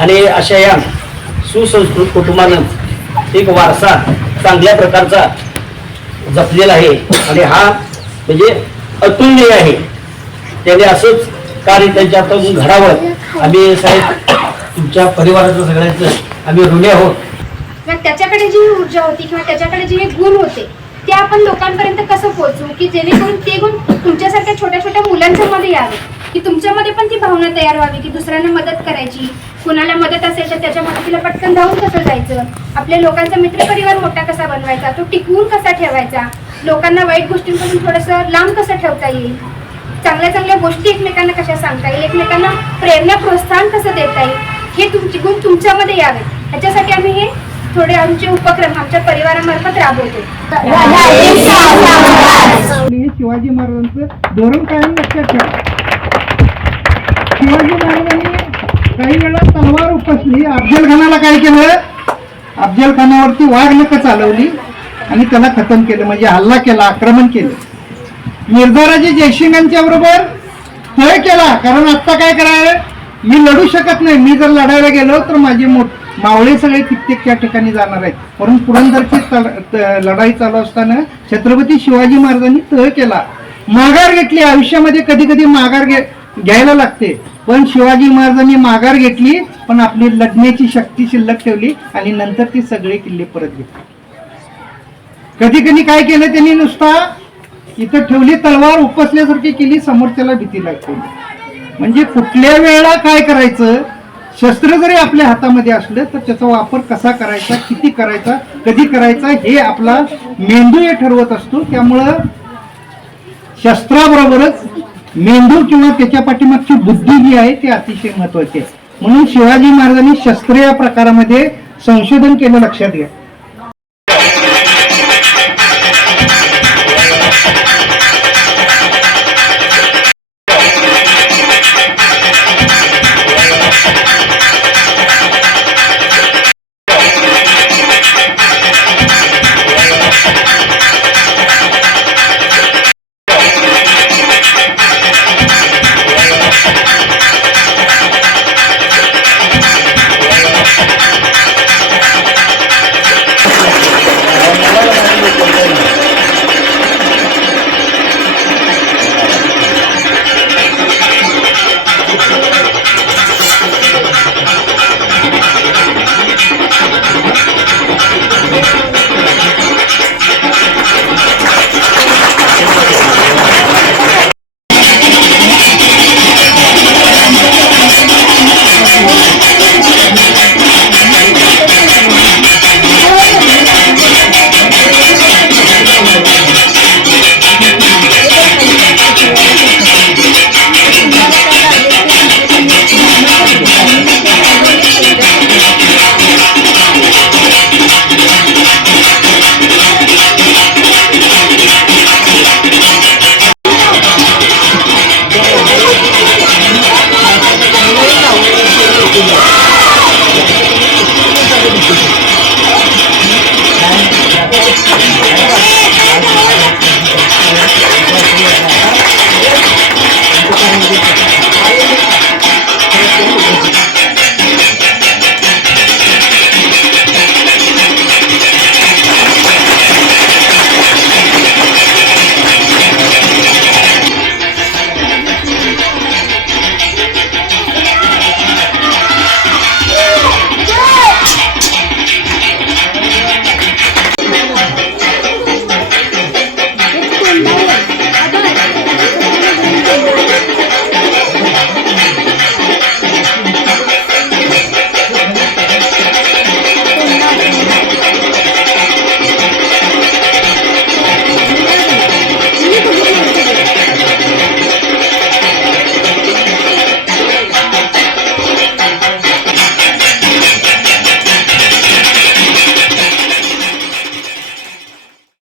आणि अशा या सुसंस्कृत कुटुंबानं एक वारसा चांगल्या प्रकारचा जपलेला आहे. आणि हा म्हणजे अतुलनीय आहे. त्याने असंच कार्य त्यांच्यातून घडावं. आम्ही साहेब तुमच्या परिवाराचं सगळ्यांचं आम्ही ऋणी आहोत. त्याच्याकडे जी ऊर्जा होती किंवा त्याच्याकडे जे गुण होते ते आपण लोकांपर्यंत कसं पोहोचू की जेणेकरून ते गुण तुमच्यासारख्या छोट्या छोट्या मुलांच्या मध्ये यावे की तुमच्यामध्ये पण ती भावना तयार व्हावी की दुसऱ्यांना मदत करायची कुणाला मदत असेल तर त्याच्या मदतीला पटकन धावून कसं जायचं? आपल्या लोकांचा मित्रपरिवार मोठा कसा बनवायचा? तो टिकवून कसा ठेवायचा? लोकांना वाईट गोष्टींपासून थोडंसं लांब कसं ठेवता येईल? चांगल्या चांगल्या गोष्टी एकमेकांना कशा सांगता येईल? एकमेकांना प्रेरणा प्रोत्साहन कसं देता येईल? हे तुमचे गुण तुमच्यामध्ये यावे ह्याच्यासाठी आम्ही हे थोडे आमचे उपक्रम आमच्या परिवारामार्फत राबवतो. शिवाजी महाराजांचं धोरण कायम लक्षात ठेवा. शिवाजी महाराजांनी काही वेळा तलवार उपसली अफजल खानाला काय केलं? अफजल खानावरती वाघ चालवली आणि त्याला खतम केलं म्हणजे हल्ला केला आक्रमण केलं. मिर्झाराजे जयसिंगांच्या बरोबर तय केला कारण आत्ता काय करायला? मी लढू शकत नाही. मी जर लढायला गेलो तर माझे मोठ मावळे सगळे कित्येक त्या ठिकाणी जाणार आहेत. म्हणून पुरंदरची लढाई चालू असताना छत्रपती शिवाजी महाराजांनी तय केला. माघार घेतली. आयुष्यामध्ये कधी कधी माघार घे घ्यायला लागते. पण शिवाजी महाराजांनी माघार घेतली पण आपली लढण्याची शक्ती शिल्लक ठेवली आणि नंतर ती सगळे किल्ले परत घेतले. कधी कधी काय केलं त्यांनी नुसता? इथं ठेवली तलवार उपसल्यासारखी केली समोरच्याला भीती लागते. म्हणजे कुठल्या वेळेला काय करायचं? शस्त्र जरी आपल्या हातामध्ये असलं तर त्याचा वापर कसा करायचा किती करायचा कधी करायचा हे आपला मेंदू हे ठरवत असतो. त्यामुळं शस्त्राबरोबरच मेंदू किंवा त्याच्या पाठीमागची बुद्धी जी आहे ती अतिशय महत्वाची आहे. म्हणून शिवाजी महाराजांनी शस्त्र या प्रकारामध्ये संशोधन केलं लक्षात घ्या.